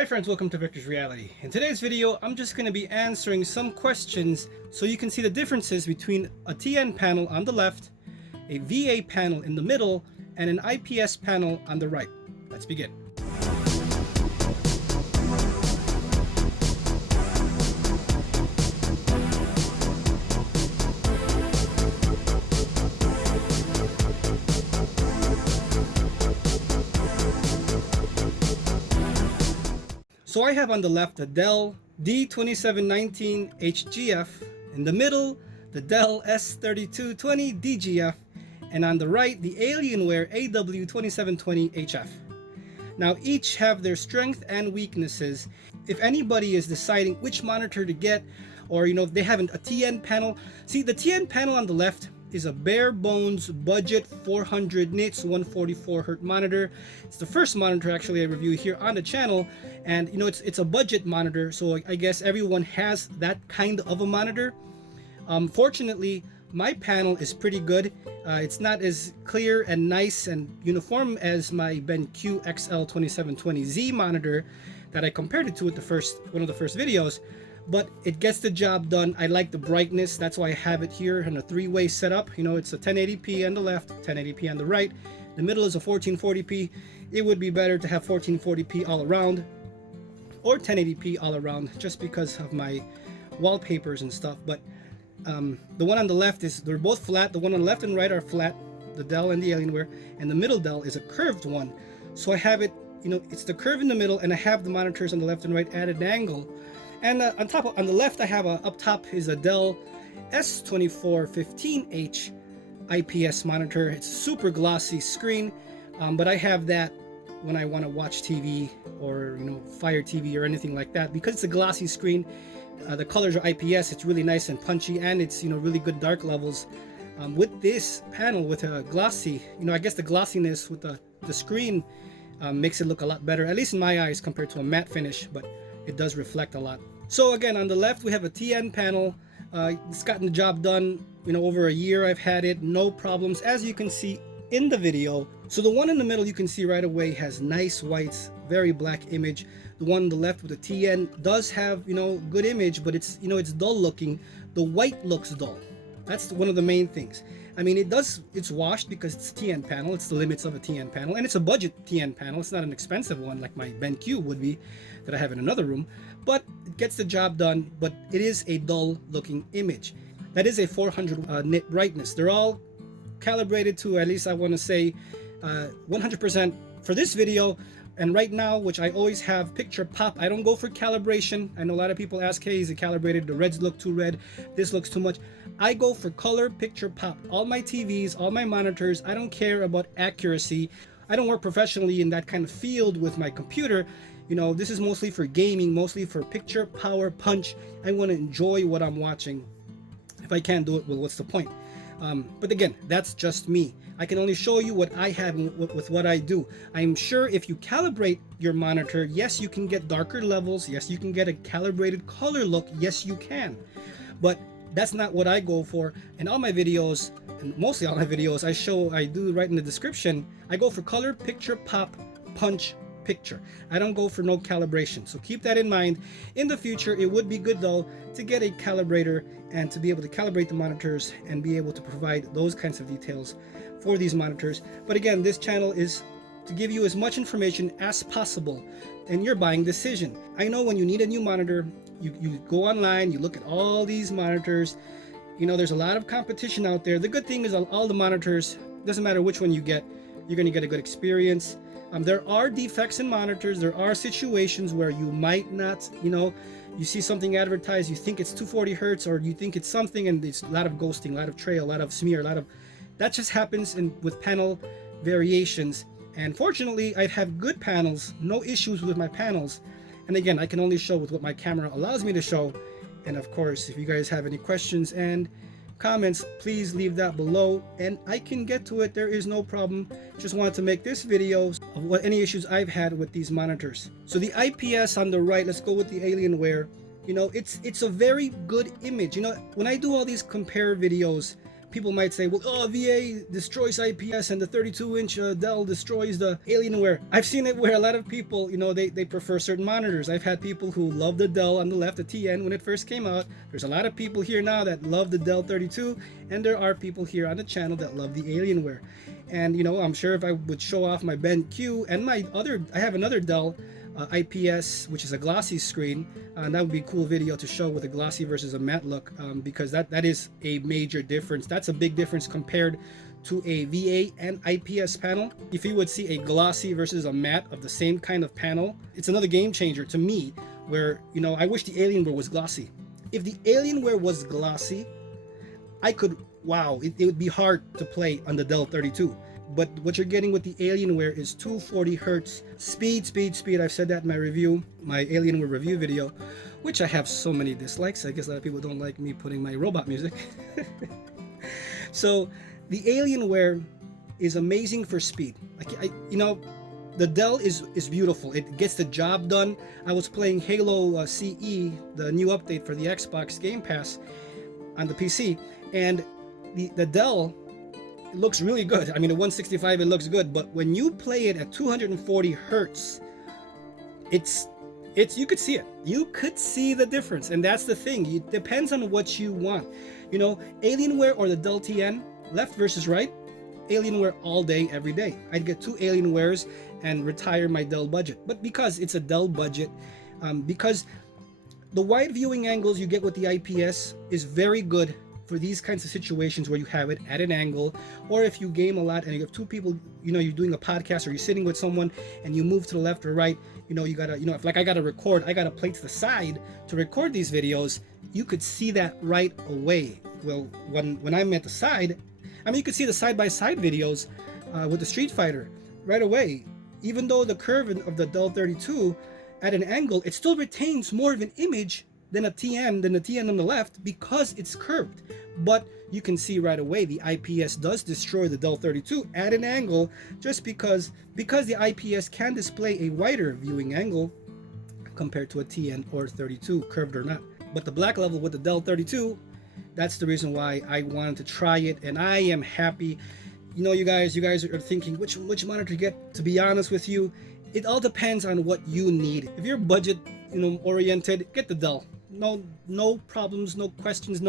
Hi friends, welcome to Viktors Reality. In today's video, I'm just going to be answering some questions so you can see the differences between a TN panel on the left, a VA panel in the middle, and an IPS panel on the right. Let's begin. So I have on the left the Dell D2719 HGF, in the middle the Dell S3220 DGF, and on the right the Alienware AW2720 HF. Now each have their strengths and weaknesses. If anybody is deciding which monitor to get, or if they have a TN panel, see the TN panel on the left is a bare bones budget 400 nits 144 Hz monitor. It's the first monitor actually I review here on the channel, and it's a budget monitor, so I guess everyone has that kind of a monitor. Fortunately, my panel is pretty good. It's not as clear and nice and uniform as my BenQ XL2720Z monitor that I compared it to with one of the first videos, but it gets the job done. I like the brightness, that's why I have it here in a three-way setup. It's a 1080p on the left, 1080p on the right. The middle is a 1440p. It would be better to have 1440p all around or 1080p all around, just because of my wallpapers and stuff. But the one on the left they're both flat. The one on the left and right are flat, the Dell and the Alienware, and the middle Dell is a curved one. So I have it, it's the curve in the middle, and I have the monitors on the left and right at an angle. And on the left, I have up top is a Dell S2415H IPS monitor. It's a super glossy screen, but I have that when I want to watch TV or Fire TV or anything like that, because it's a glossy screen. The colors are IPS. It's really nice and punchy, and it's really good dark levels. With this panel with a glossy, I guess the glossiness with the screen makes it look a lot better, at least in my eyes, compared to a matte finish, but it does reflect a lot. So again, on the left we have a TN panel. It's gotten the job done, over a year I've had it, no problems, as you can see in the video. So the one in the middle, you can see right away, has nice whites, very black image. The one on the left with the TN does have good image, but it's it's dull looking. The white looks dull. That's one of the main things. I mean, it's washed because it's a TN panel. It's the limits of a TN panel, and it's a budget TN panel. It's not an expensive one like my BenQ would be that I have in another room, but it gets the job done. But it is a dull looking image. That is a 400 nit brightness. They're all calibrated to, at least I want to say, 100% for this video. And right now, which I always have picture pop, I don't go for calibration. I know a lot of people ask, hey, is it calibrated? The reds look too red, this looks too much. I go for color picture pop. All my TVs, all my monitors, I don't care about accuracy. I don't work professionally in that kind of field with my computer. This is mostly for gaming, mostly for picture, power, punch. I want to enjoy what I'm watching. If I can't do it, well, what's the point? But again, that's just me. I can only show you what I have with what I do. I'm sure if you calibrate your monitor, yes, you can get darker levels. Yes, you can get a calibrated color look. Yes, you can. But that's not what I go for. In all my videos, and mostly all my videos, I do right in the description, I go for color, picture, pop, punch, picture. I don't go for no calibration, so keep that in mind. In the future, it would be good though to get a calibrator and to be able to calibrate the monitors and be able to provide those kinds of details for these monitors. But again, this channel is to give you as much information as possible in your buying decision. I know when you need a new monitor, you go online, you look at all these monitors. There's a lot of competition out there. The good thing is all the monitors, doesn't matter which one you get, you're going to get a good experience. There are defects in monitors. There are situations where you might not, you see something advertised, you think it's 240 Hertz, or you think it's something, and it's a lot of ghosting, a lot of trail, a lot of smear, that just happens with panel variations. And fortunately, I have good panels, no issues with my panels. And again, I can only show with what my camera allows me to show. And of course, if you guys have any questions and comments, please leave that below and I can get to it. There is no problem. Just wanted to make this video of any issues I've had with these monitors. So the IPS on the right, let's go with the Alienware. It's a very good image. When I do all these compare videos People might say, well, oh, VA destroys IPS and the 32-inch Dell destroys the Alienware. I've seen it where a lot of people, you know, they prefer certain monitors. I've had people who love the Dell on the left, the TN, when it first came out. There's a lot of people here now that love the Dell 32, and there are people here on the channel that love the Alienware. And, you know, I'm sure if I would show off my BenQ and I have another Dell IPS, which is a glossy screen, and that would be a cool video to show with a glossy versus a matte look, because that is a major difference. That's a big difference compared to a VA and IPS panel. If you would see a glossy versus a matte of the same kind of panel, it's another game changer to me, where, you know, I wish the Alienware was glossy. If the Alienware was glossy, I could, wow, it would be hard to play on the Dell 32. But what you're getting with the Alienware is 240 hertz speed. I've said that in my review, my Alienware review video, which I have so many dislikes. I guess a lot of people don't like me putting my robot music. So the Alienware is amazing for speed. You know, the Dell is beautiful. It gets the job done. I was playing Halo CE, the new update for the Xbox Game Pass on the PC, and the Dell, it looks really good. I mean, at 165 it looks good, but when you play it at 240 hertz, it's you could see it. You could see the difference, and that's the thing. It depends on what you want. You know, Alienware or the Dell TN, left versus right, Alienware all day, every day. I'd get 2 Alienwares and retire my Dell budget. But because it's a Dell budget, because the wide viewing angles you get with the IPS is very good for these kinds of situations where you have it at an angle, or if you game a lot and you have 2 people, you know, you're doing a podcast or you're sitting with someone and you move to the left or right, you know, you gotta, you know, if like I gotta record, I gotta play to the side to record these videos, you could see that right away. Well, when I'm at the side, I mean, you could see the side-by-side videos with the Street Fighter right away. Even though the curve of the Dell 32 at an angle, it still retains more of an image than the TN on the left, because it's curved. But you can see right away the IPS does destroy the Dell 32 at an angle, just because the IPS can display a wider viewing angle compared to a TN or 32, curved or not. But the black level with the Dell 32, that's the reason why I wanted to try it, and I am happy. You know, you guys are thinking which monitor to get. To be honest with you, it all depends on what you need. If you're budget, you know, oriented, get the Dell. No problems, no questions,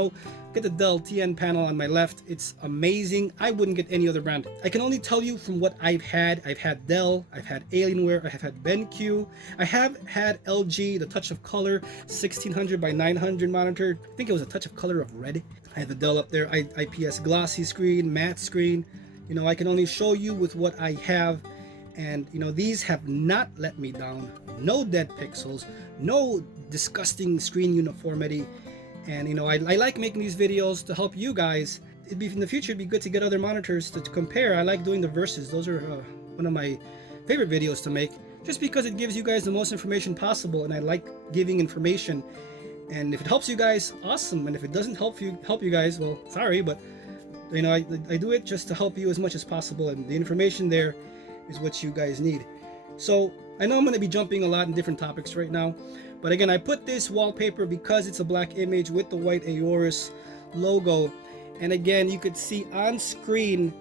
get the Dell TN panel on my left. It's amazing. I wouldn't get any other brand. I can only tell you from what I've had. I've had Dell, I've had Alienware, I have had BenQ, I have had LG, the Touch of Color 1600 by 900 monitor. I think it was a touch of color of red. I had the Dell up there, IPS glossy screen, matte screen. You know, I can only show you with what I have. And you know, these have not let me down. No dead pixels, no disgusting screen uniformity. And you know, I like making these videos to help you guys. In the future, it'd be good to get other monitors to compare. I like doing the versus. Those are one of my favorite videos to make, just because it gives you guys the most information possible, and I like giving information. And if it helps you guys, awesome. And if it doesn't help you guys, well, sorry, but you know, I do it just to help you as much as possible, and the information there is what you guys need. So I know I'm going to be jumping a lot in different topics right now, but again, I put this wallpaper because it's a black image with the white Aorus logo. And again, you could see on screen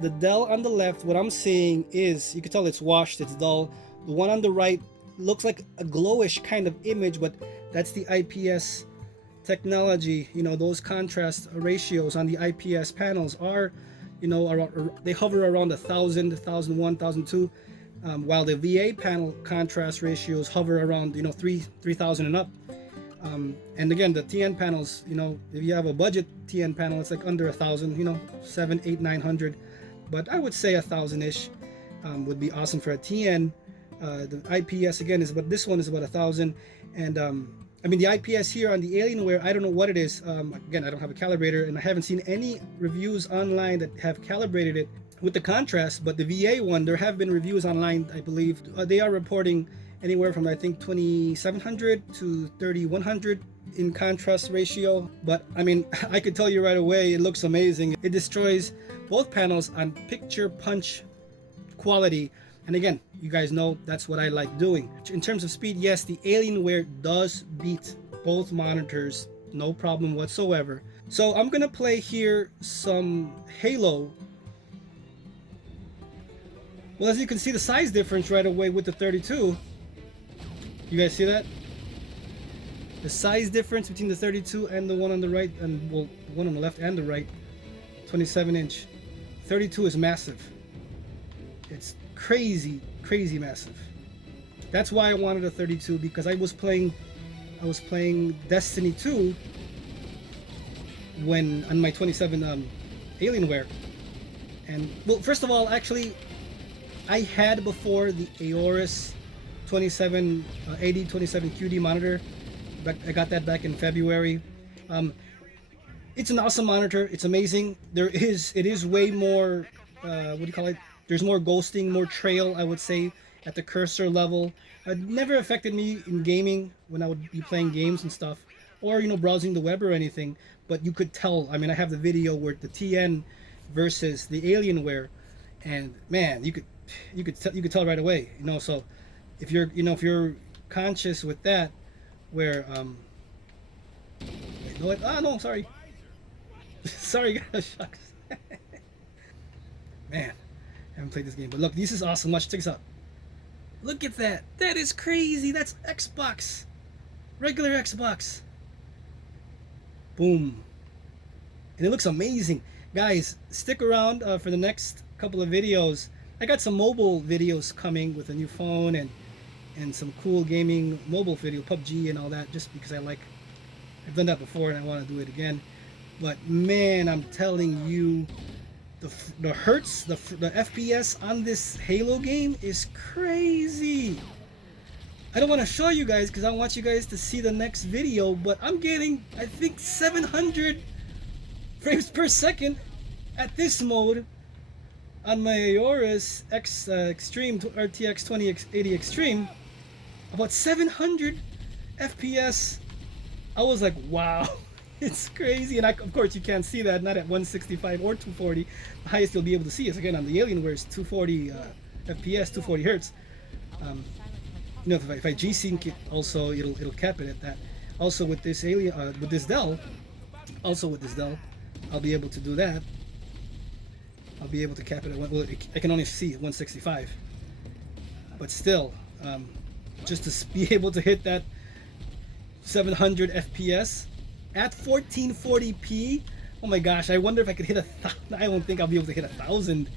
the Dell on the left. What I'm seeing is, you can tell it's washed, it's dull. The one on the right looks like a glowish kind of image, but that's the IPS technology. You know, those contrast ratios on the IPS panels are, you know, they hover around 1000, 1001, 1002, while the VA panel contrast ratios hover around, you know, 3000 and up. And again, the TN panels, you know, if you have a budget TN panel, it's like under 1000, you know, 7, 8, 900. But I would say 1000-ish would be awesome for a TN. The IPS again is, but this one is about 1000. And I mean, the IPS here on the Alienware, I don't know what it is. Again, I don't have a calibrator, and I haven't seen any reviews online that have calibrated it with the contrast. But the VA one, there have been reviews online, I believe. They are reporting anywhere from, I think, 2700 to 3100 in contrast ratio. But I mean, I could tell you right away, it looks amazing. It destroys both panels on picture punch quality. And again, you guys know that's what I like doing. In terms of speed, yes, the Alienware does beat both monitors, no problem whatsoever. So I'm gonna play here some Halo. Well, as you can see the size difference right away with the 32. You guys see that? The size difference between the 32 and the one on the right, and well, the one on the left and the right, 27 inch. 32 is massive. It's crazy, crazy massive. That's why I wanted a 32, because I was playing Destiny 2 when on my 27 Alienware. And well, first of all, actually, I had before the Aorus 2780 27QD monitor. I got that back in February. It's an awesome monitor. It's amazing. It is way more, what do you call it? There's more ghosting, more trail, I would say, at the cursor level. It never affected me in gaming when I would be playing games and stuff, or browsing the web or anything. But you could tell. I mean, I have the video where the TN versus the Alienware, and man, you could tell right away. So if you're conscious with that, where wait, no, no, sorry. Sorry guys, shucks. Man, I haven't played this game, but look, this is awesome. Watch, check this out. Look at that. That is crazy. That's Xbox. Regular Xbox. Boom. And it looks amazing. Guys, stick around for the next couple of videos. I got some mobile videos coming with a new phone and some cool gaming mobile video, PUBG and all that, just because I've done that before and I want to do it again. But man, I'm telling you, the hertz, the FPS on this Halo game is crazy. I don't want to show you guys because I want you guys to see the next video, but I'm getting, I think, 700 frames per second at this mode on my Aorus Extreme RTX 2080 Extreme. About 700 FPS. I was like, wow. It's crazy, and of course you can't see that, not at 165 or 240. The highest you'll be able to see is again on the Alienware is 240 FPS, 240 hertz. If I G-Sync it, also it'll cap it at that. Also with this Dell, I'll be able to do that. I'll be able to cap it at I can only see 165, but still, just to be able to hit that 700 FPS. At 1440p, oh my gosh! I wonder if I could hit I don't think I'll be able to hit 1,000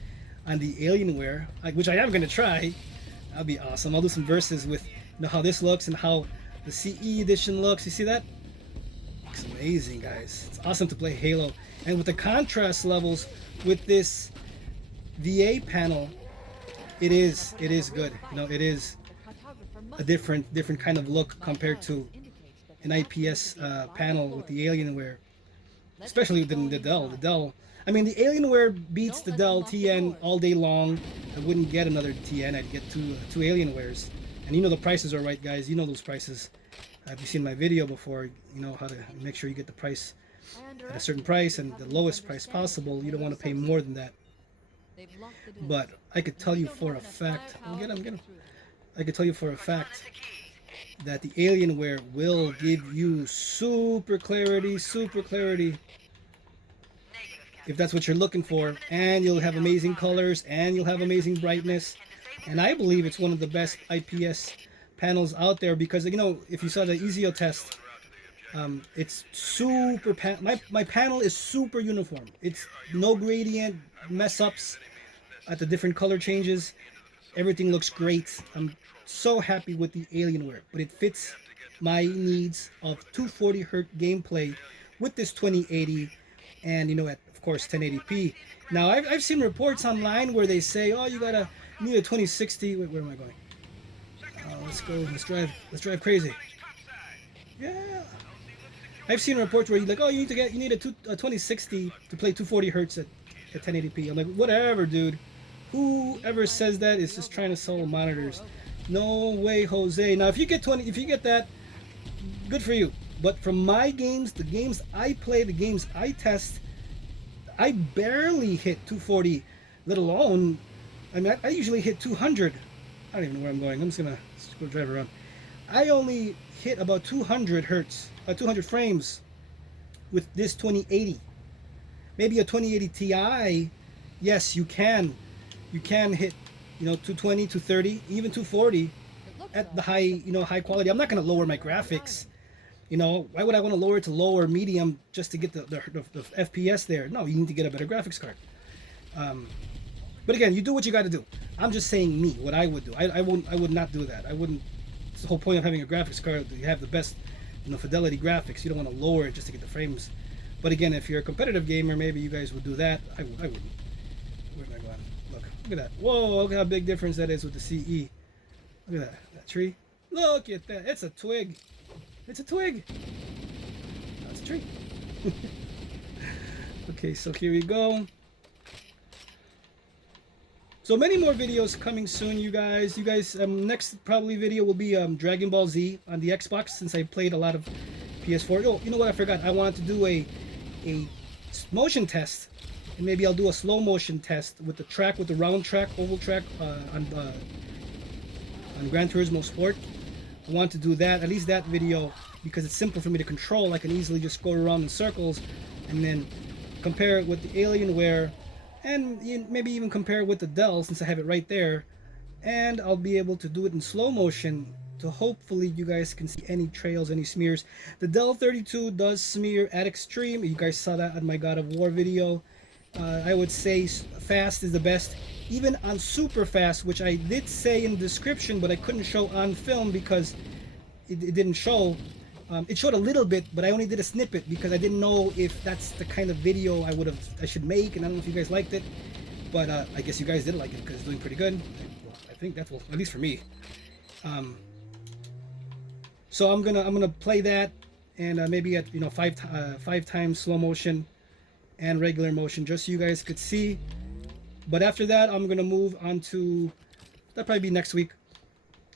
on the Alienware, which I am gonna try. That'll be awesome. I'll do some verses with how this looks and how the CE edition looks. You see that? Looks amazing, guys. It's awesome to play Halo, and with the contrast levels with this VA panel, it is good. It is a different kind of look compared to an IPS panel with the Alienware, especially the Dell. The Dell, I mean, the Alienware beats the Dell TN all day long. I wouldn't get another TN. I'd get two Alienwares, and the prices are right, guys. You know those prices. If you've seen my video before, you know how to make sure you get the price at a certain price and the lowest price possible. You don't want to pay more than that. But I could tell you for a fact. Get him. I could tell you for a fact that the Alienware will give you super clarity if that's what you're looking for, and you'll have amazing colors and you'll have amazing brightness. And I believe it's one of the best IPS panels out there because if you saw the Ezio test, it's super my panel is super uniform. It's no gradient mess ups at the different color changes. Everything looks great. I'm so happy with the Alienware, but it fits my needs of 240 hertz gameplay with this 2080 and at of course 1080p. Now I've seen reports online where they say, oh, you need a 2060. Wait, where am I going? Let's go. Let's drive crazy. Yeah, I've seen reports where you need a 2060 to play 240 hertz at 1080p. I'm like, whatever, dude. Whoever says that is just trying to sell monitors. No way, Jose. Now, if you get that, good for you. But from my games, the games I play, the games I test, I barely hit 240, let alone, I mean, I usually hit 200. I don't even know where I'm going. I'm just gonna go drive around. I only hit about 200 hertz, 200 frames with this 2080. Maybe a 2080 Ti, yes, you can hit, 220, 230, even 240 at the high, high quality. I'm not going to lower my graphics. Why would I want to lower it to low or medium just to get the FPS there? No, you need to get a better graphics card. But again, you do what you got to do. I'm just saying me, what I would do. I would not do that. I wouldn't. It's the whole point of having a graphics card. You have the best, fidelity graphics. You don't want to lower it just to get the frames. But again, if you're a competitive gamer, maybe you guys would do that. I wouldn't. Where am I going? Look at that. Whoa, look how big difference that is with the CE. Look at that tree. Look at that. It's a twig. It's a twig. No, it's a tree. Okay, so here we go. So many more videos coming soon, you guys. Next probably video will be Dragon Ball Z on the Xbox, since I played a lot of PS4. Oh, you know what? I forgot. I wanted to do a motion test, and maybe I'll do a slow motion test with the round track, oval track on Gran Turismo Sport. I want to do that, at least that video, because it's simple for me to control. I can easily just go around in circles and then compare it with the Alienware, and maybe even compare it with the Dell, since I have it right there, and I'll be able to do it in slow motion, so hopefully you guys can see any trails, any smears. The Dell 32 does smear at extreme. You guys saw that on my God of War video. I would say fast is the best, even on super fast, which I did say in the description, but I couldn't show on film because it didn't show. It showed a little bit, but I only did a snippet because I didn't know if that's the kind of video I should make, and I don't know if you guys liked it, but I guess you guys did like it because it's doing pretty good. Well, I think that's, well, at least for me. So I'm gonna play that, and maybe at five times slow motion and regular motion, just so you guys could see. But after that, I'm gonna move on to, that'll probably be next week,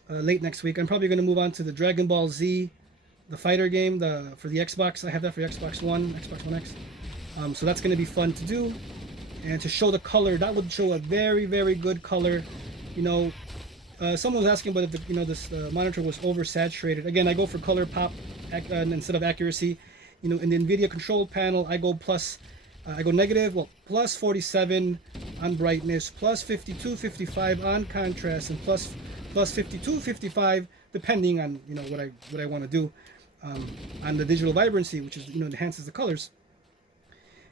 late next week. I'm probably gonna move on to the Dragon Ball Z, the fighter game, for the Xbox. I have that for the Xbox One, Xbox One X. So that's gonna be fun to do, and to show the color. That would show a very, very good color. Someone was asking about if this monitor was oversaturated. Again, I go for color pop instead of accuracy. In the Nvidia control panel, I go plus 47 on brightness, plus 52, 55 on contrast, and plus 52, 55 depending on what I want to do on the digital vibrancy, which is enhances the colors,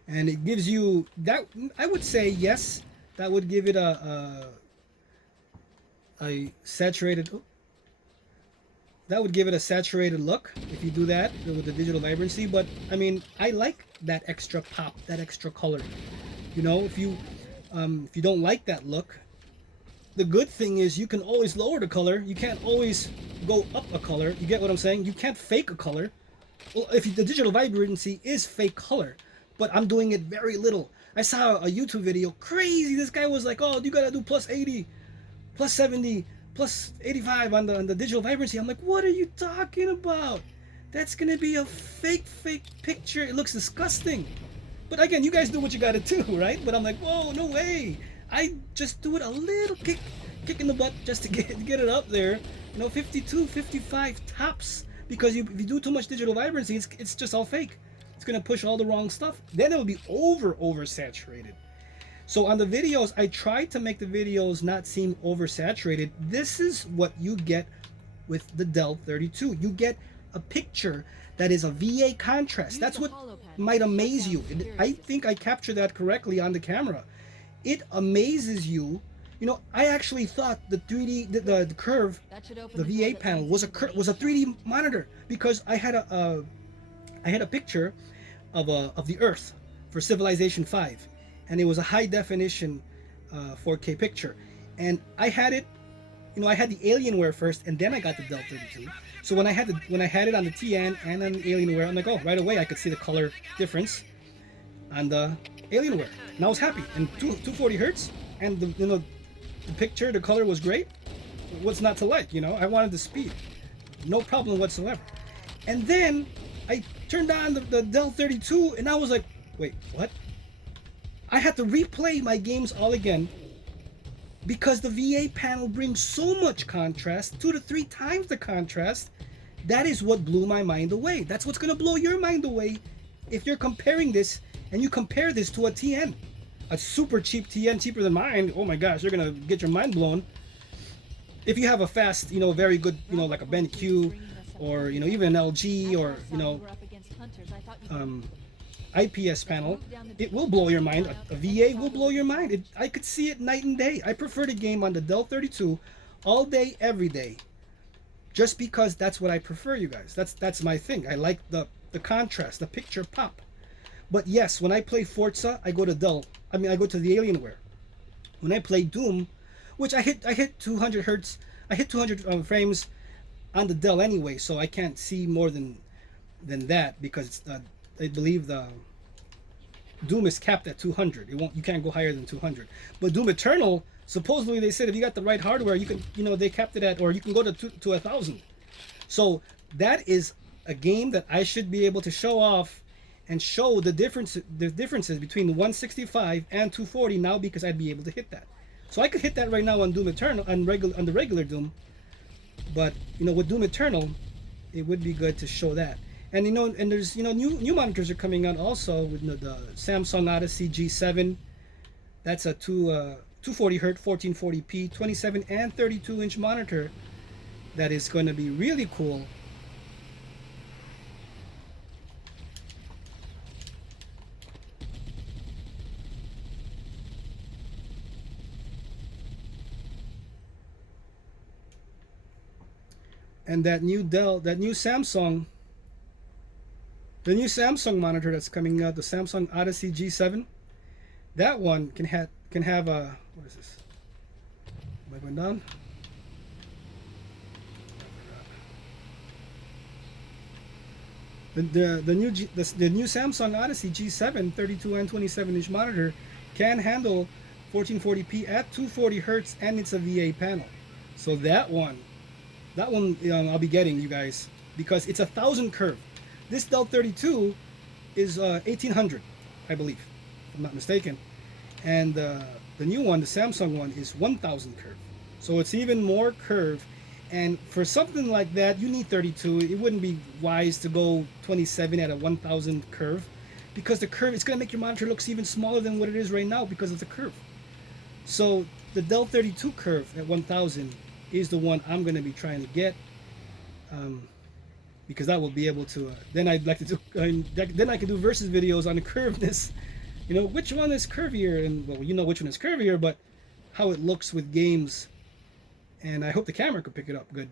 and it gives you that. I would say yes, that would give it a saturated. That would give it a saturated look if you do that with the digital vibrancy. But I mean, I like that extra pop, that extra color. If you don't like that look, the good thing is you can always lower the color. You can't always go up a color. You get what I'm saying? You can't fake a color. Well, the digital vibrancy is fake color, but I'm doing it very little. I saw a YouTube video, crazy. This guy was like, "Oh, you gotta do plus 80, plus 70, plus 85 on the digital vibrancy." I'm like, what are you talking about? That's gonna be a fake picture. It looks disgusting. But again, you guys do what you gotta do, right? But I'm like, whoa, no way. I just do it a little kick in the butt just to get it up there. 52, 55 tops. Because if you do too much digital vibrancy, it's just all fake. It's gonna push all the wrong stuff. Then it'll be oversaturated. So on the videos, I tried to make the videos not seem oversaturated. This is what you get with the Dell 32. You get a picture that is a VA contrast. That's what might amaze you. I think I captured that correctly on the camera. It amazes you. I actually thought the 3D, the curve, the VA panel was a 3D monitor, because I had a picture of the Earth for Civilization 5. And it was a high definition 4K picture, and I had it. I had the Alienware first, and then I got the Dell 32. So when I had it on the TN and on the Alienware, I'm like, oh, right away I could see the color difference on the Alienware, and I was happy. And 240 hertz, and the picture, the color was great. What's not to like? I wanted the speed, no problem whatsoever. And then I turned on the Dell 32, and I was like, wait, what? I had to replay my games all again, because the VA panel brings so much contrast, 2 to 3 times the contrast. That is what blew my mind away. That's what's going to blow your mind away if you're comparing this and you compare this to a TN, a super cheap TN, cheaper than mine, oh my gosh, you're gonna get your mind blown. If you have a fast, you know, very good, you know, like a BenQ, or you know, even an LG, or you know, IPS panel, it will blow your mind. A VA will blow your mind. I could see it night and day. I prefer to game on the Dell 32 all day, every day, just because that's what I prefer, you guys. That's my thing. I like the contrast, the picture pop. But yes, when I play Forza, I go to Dell. I mean, I go to the Alienware. When I play Doom, which I hit 200 hertz, I hit 200 frames on the Dell anyway, so I can't see more than that, because I believe the Doom is capped at 200. You can't go higher than 200. But Doom Eternal, supposedly they said if you got the right hardware, you can, you know, they capped it at, or you can go to 1,000. So that is a game that I should be able to show off and show the differences between 165 and 240 now, because I'd be able to hit that. So I could hit that right now on Doom Eternal, on the regular Doom. But you know, with Doom Eternal, it would be good to show that. And you know, and there's, you know, new monitors are coming out also with the Samsung Odyssey G7. That's a 240 hertz 1440p 27 and 32 inch monitor that is going to be really cool. And that new Samsung monitor that's coming out, the Samsung Odyssey G7, that one can have a, what is this? Am I going down? The new Samsung Odyssey G7 32 and 27 inch monitor can handle 1440p at 240 hertz, and it's a VA panel. So that one I'll be getting, you guys, because it's 1,000 curve. This Dell 32 is 1,800, I believe, if I'm not mistaken. And the new one, the Samsung one, is 1,000 curve. So it's even more curve. And for something like that, you need 32. It wouldn't be wise to go 27 at a 1,000 curve, because the curve, it's going to make your monitor look even smaller than what it is right now because of the curve. So the Dell 32 curve at 1,000 is the one I'm going to be trying to get, because that will be able to, then I'd like to do, then I can do versus videos on the curveness, you know, which one is curvier, and well, you know which one is curvier, but how it looks with games. And I hope the camera could pick it up good.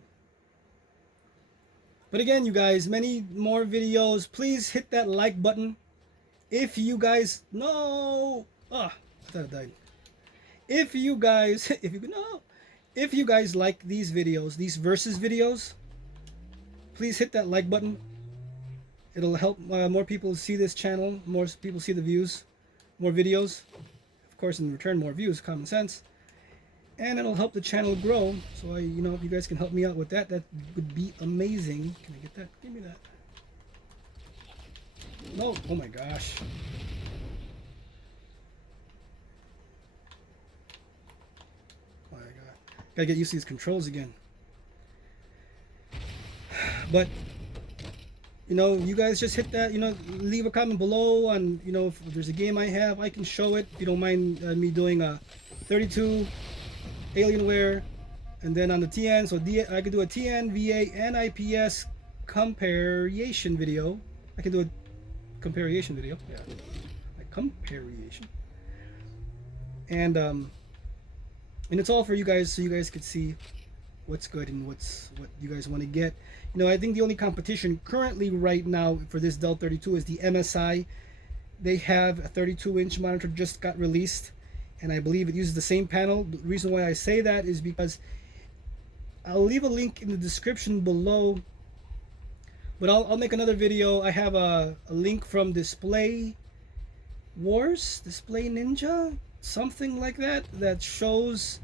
But again, you guys, many more videos. Please hit that like button. If you guys, no, I thought I died. If you guys, if you guys like these videos, these versus videos, please hit that like button. It'll help more people see this channel, more people see the views, more videos. Of course, in return, more views, common sense. And it'll help the channel grow. So you know, if you guys can help me out with that, that would be amazing. Can I get that? Give me that. No, oh my gosh. Oh my God. Gotta get used to these controls again. But you know, you guys just hit that, you know, leave a comment below on, you know, if there's a game I have, I can show it. If you don't mind me doing a 32 Alienware, and then on the TN, so I could do a TN, VA, and IPS comparison video. I can do a comparison video, yeah, like comparison, and it's all for you guys, so you guys could see what's good and what you guys want to get. You know, I think the only competition currently right now for this Dell 32 is the MSI. They have a 32-inch monitor just got released, and I believe it uses the same panel. The reason why I say that is because I'll leave a link in the description below, but I'll make another video. I have a link from Display Wars, Display Ninja, something like that, that shows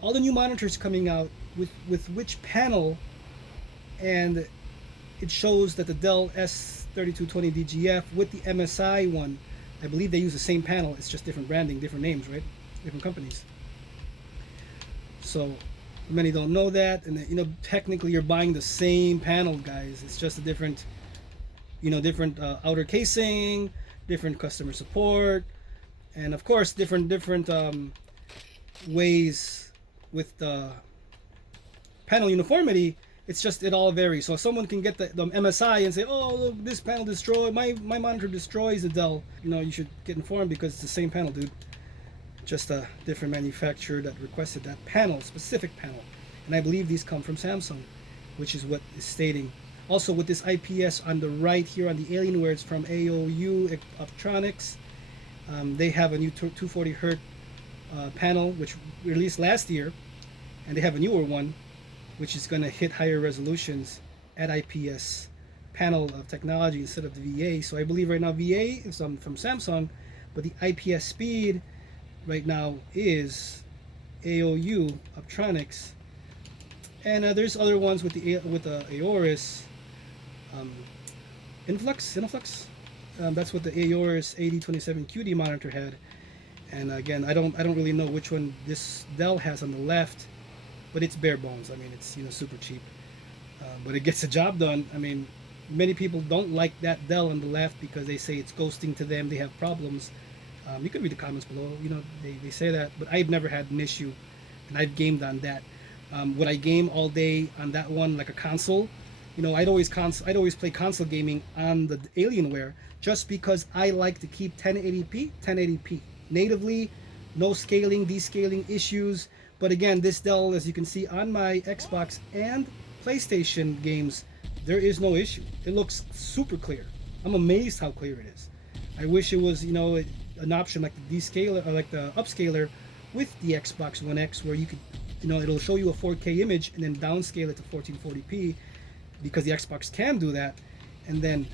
all the new monitors coming out with which panel, and it shows that the Dell S3220 DGF with the MSI one, I believe they use the same panel. It's just different branding, different names, right? Different companies. So many don't know that, and you know, technically you're buying the same panel, guys. It's just a different different outer casing, different customer support, and of course different ways with the panel uniformity. It's just it all varies. So someone can get the MSI and say, oh look, this panel destroyed, my monitor destroys the Dell. You should get informed because it's the same panel, dude. Just a different manufacturer that requested that panel, specific panel. And I believe these come from Samsung, which is what is stating. Also with this IPS on the right here on the Alienware, it's from AOU Optronics. They have a new 240 Hz panel which released last year, and they have a newer one which is going to hit higher resolutions at IPS panel of technology instead of the VA. So I believe right now VA is from Samsung, but the IPS speed right now is AOU Optronics. And there's other ones with the Aorus Influx. That's what the Aorus 8027QD monitor had. And again, I don't really know which one this Dell has on the left, but it's bare bones. I mean, it's super cheap, but it gets the job done. I mean, many people don't like that Dell on the left because they say it's ghosting to them. They have problems. You can read the comments below. They say that, but I've never had an issue, and I've gamed on that. Would I game all day on that one like a console? I'd always play console gaming on the Alienware just because I like to keep 1080p natively, no scaling, descaling issues. But again, this Dell, as you can see on my Xbox and PlayStation games, there is no issue. It looks super clear. I'm amazed how clear it is. I wish it was, an option like the descaler or like the upscaler with the Xbox One X, where you could, it'll show you a 4K image and then downscale it to 1440p, because the Xbox can do that. And then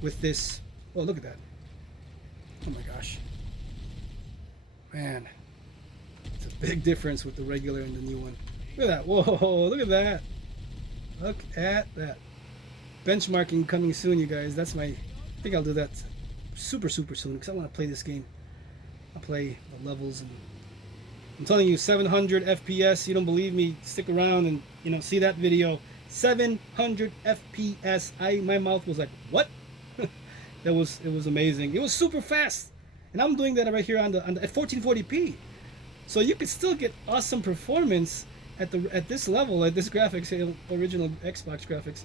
with this, oh look at that! Oh my gosh, man, it's a big difference with the regular and the new one. Look at that! Whoa! Look at that! Look at that! Benchmarking coming soon, you guys. I think I'll do that super soon because I want to play this game. I'll play the levels, and I'm telling you, 700 FPS. You don't believe me? Stick around and see that video. 700 FPS. My mouth was like, what? It was amazing. It was super fast, and I'm doing that right here at 1440p. So you could still get awesome performance at this level, at this graphics, original Xbox graphics,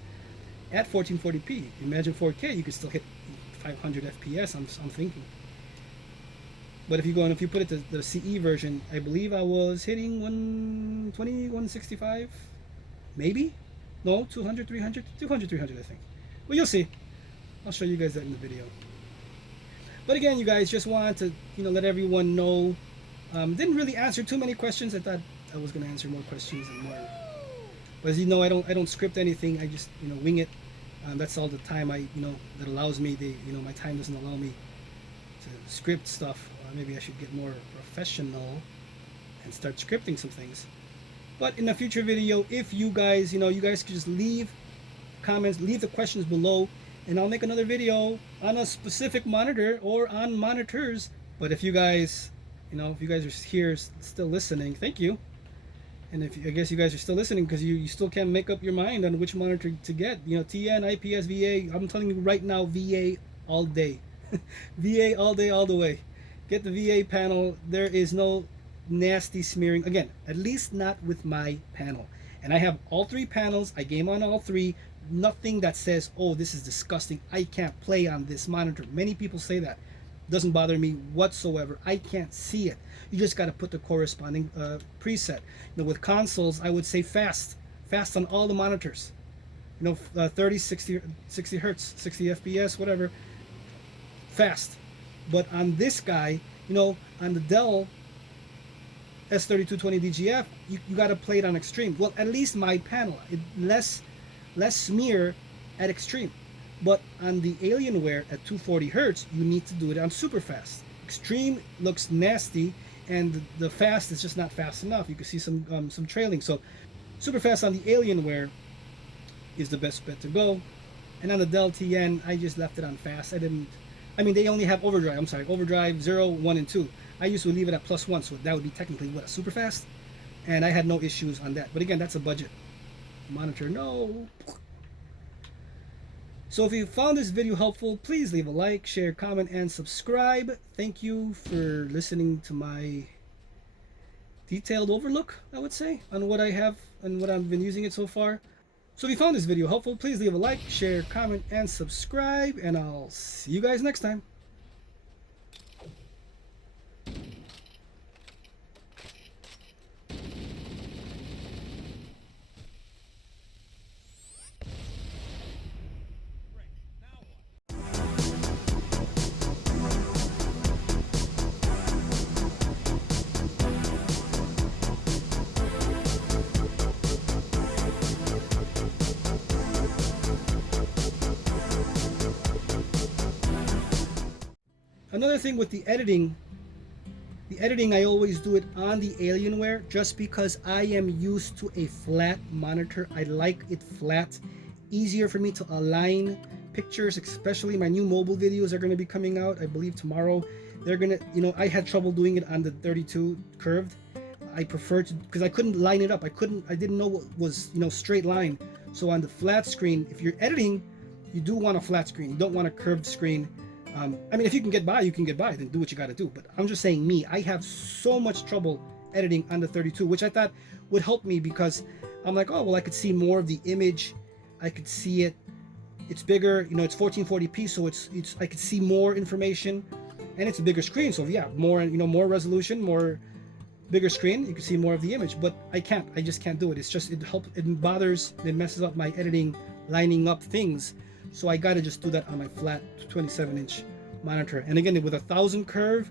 at 1440p. Imagine 4K, you could still hit 500 FPS. I'm thinking. But if you put it to the CE version, I believe I was hitting 120, 165, maybe. No, 200, 300, 200, 300, I think. Well, you'll see. I'll show you guys that in the video. But again, you guys, just wanted to let everyone know. Didn't really answer too many questions. I thought I was going to answer more questions and more. But as you know, I don't script anything. I just wing it. That's all the time that allows me. My time doesn't allow me to script stuff. Maybe I should get more professional and start scripting some things. But in a future video, if you guys could just leave comments, leave the questions below, and I'll make another video on a specific monitor or on monitors. But if you guys, if you guys are here still listening, thank you. And I guess you guys are still listening because you still can't make up your mind on which monitor to get. TN, IPS, VA. I'm telling you right now, VA all day. VA all day, all the way. Get the VA panel. There is no nasty smearing, again, at least not with my panel. And I have all three panels. I game on all three. Nothing that says, oh, this is disgusting, I can't play on this monitor. Many people say that. Doesn't bother me whatsoever. I can't see it. You just got to put the corresponding preset. With consoles, I would say fast on all the monitors. 30, 60 hertz, 60 FPS, whatever, fast. But on this guy, on the Dell S3220 DGF, you got to play it on extreme. Well, at least my panel, less smear at extreme. But on the Alienware at 240 hertz, you need to do it on super fast. Extreme looks nasty, and the fast is just not fast enough. You can see some trailing. So super fast on the Alienware is the best bet to go. And on the Dell TN, I just left it on fast. They only have overdrive. I'm sorry, overdrive 0, 1, and 2. I used to leave it at +1, so that would be technically a super fast. And I had no issues on that. But again, that's a budget monitor. No. So if you found this video helpful, please leave a like, share, comment, and subscribe. Thank you for listening to my detailed overlook, I would say, on what I have and what I've been using it so far. So if you found this video helpful, please leave a like, share, comment, and subscribe, and I'll see you guys next time. Another thing with the editing I always do it on the Alienware just because I am used to a flat monitor. I like it flat. Easier for me to align pictures, especially my new mobile videos are going to be coming out, I believe tomorrow. They're going to, you know, I had trouble doing it on the 32 curved. I prefer to, because I couldn't line it up. I didn't know what was, you know, straight line. So on the flat screen, if you're editing, you do want a flat screen. You don't want a curved screen. I mean, if you can get by, you can get by, then do what you got to do. But I'm just saying, me, I have so much trouble editing on the 32, which I thought would help me because I'm like, oh, well, I could see more of the image. I could see it. It's bigger, you know, it's 1440p, so it's I could see more information, and it's a bigger screen. So yeah, more, you know, more resolution, more bigger screen, you can see more of the image. But I just can't do it. It's just, it bothers, it messes up my editing, lining up things. So I gotta just do that on my flat 27-inch monitor. And again, with 1000 curve,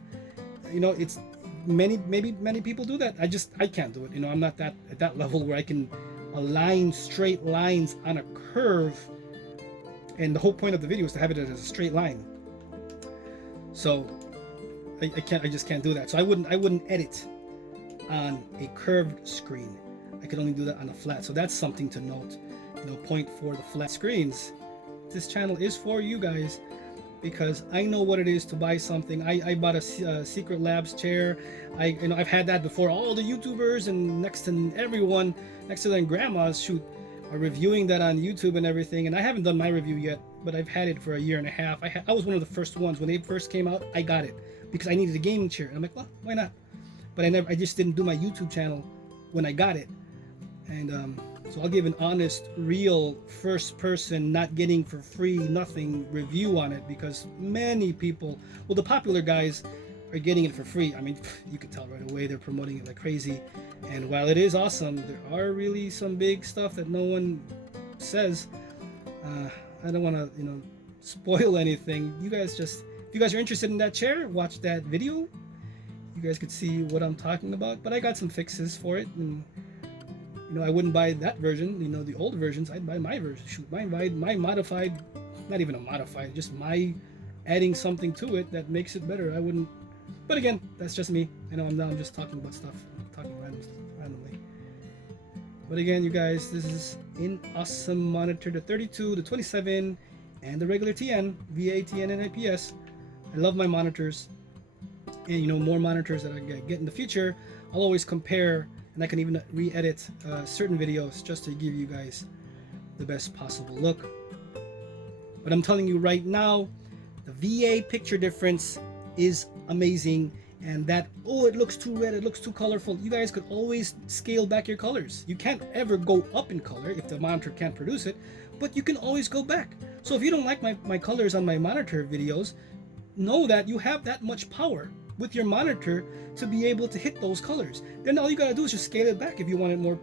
you know, it's many people do that. I can't do it. You know, I'm not that at that level where I can align straight lines on a curve. And the whole point of the video is to have it as a straight line. So I just can't do that. So I wouldn't edit on a curved screen. I could only do that on a flat. So that's something to note. You know, point for the flat screens. This channel is for you guys because I know what it is to buy something. I bought a Secret Labs chair. I've had that before. All the YouTubers and next to everyone, next to their grandmas, shoot, are reviewing that on YouTube and everything. And I haven't done my review yet, but I've had it for a year and a half. I was one of the first ones when they first came out. I got it because I needed a gaming chair. And I'm like, well, why not? But I just didn't do my YouTube channel when I got it. And so I'll give an honest, real, first person, not getting for free, nothing review on it, because many people, well, the popular guys are getting it for free. I mean, you can tell right away they're promoting it like crazy. And while it is awesome, there are really some big stuff that no one says. I don't want to, you know, spoil anything. You guys just, if you guys are interested in that chair, watch that video. You guys could see what I'm talking about. But I got some fixes for it, and you know, I wouldn't buy that version, you know, the old versions. I'd buy my version. Shoot, my modified, not even a modified, just my adding something to it that makes it better. I wouldn't, but again, that's just me. I know I'm just talking about stuff, talking randomly. But again, you guys, this is an awesome monitor, the 32, the 27, and the regular TN, VA, TN, and IPS. I love my monitors, and you know, more monitors that I get in the future, I'll always compare. And I can even re-edit certain videos just to give you guys the best possible look. But I'm telling you right now, the VA picture difference is amazing. And that, oh, it looks too red, it looks too colorful. You guys could always scale back your colors. You can't ever go up in color if the monitor can't produce it, but you can always go back. So if you don't like my colors on my monitor videos, know that you have that much power with your monitor to be able to hit those colors. Then all you gotta do is just scale it back if you want it more,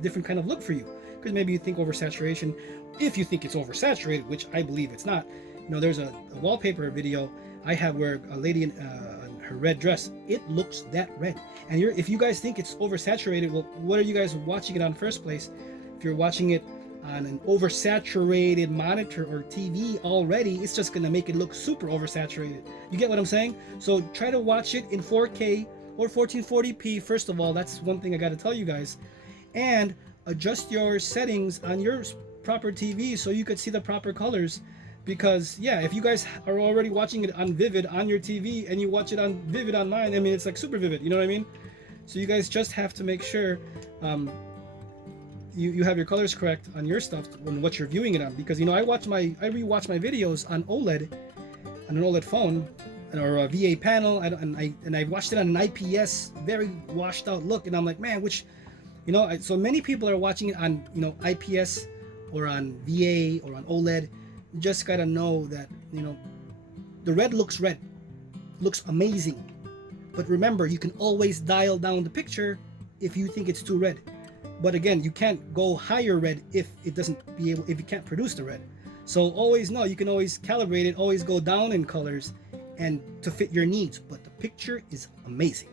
different kind of look for you. Because maybe you think oversaturation. If you think it's oversaturated, which I believe it's not. You know, there's a wallpaper video I have where a lady in her red dress, it looks that red. And if you guys think it's oversaturated, well, what are you guys watching it on first place? If you're watching it on an oversaturated monitor or TV already, it's just gonna make it look super oversaturated. You get what I'm saying? So try to watch it in 4K or 1440p. First of all, that's one thing I got to tell you guys, and adjust your settings on your proper TV so you could see the proper colors. Because yeah, if you guys are already watching it on Vivid on your TV and you watch it on Vivid on mine, I mean, it's like super vivid, you know what I mean? So you guys just have to make sure you have your colors correct on your stuff when what you're viewing it on, because I rewatch my videos on OLED, on an OLED phone or a VA panel, and I watched it on an IPS, very washed out look, and I'm like, man, which so many people are watching it on IPS or on VA or on OLED. You just gotta know that the red looks amazing, but remember, you can always dial down the picture if you think it's too red. But again, you can't go higher red if it can't produce the red. So always know, you can always calibrate it, always go down in colors and to fit your needs, but the picture is amazing.